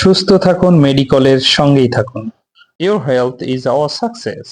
সুস্থ থাকুন মেডিকলের সঙ্গেই থাকুন। Your health is our success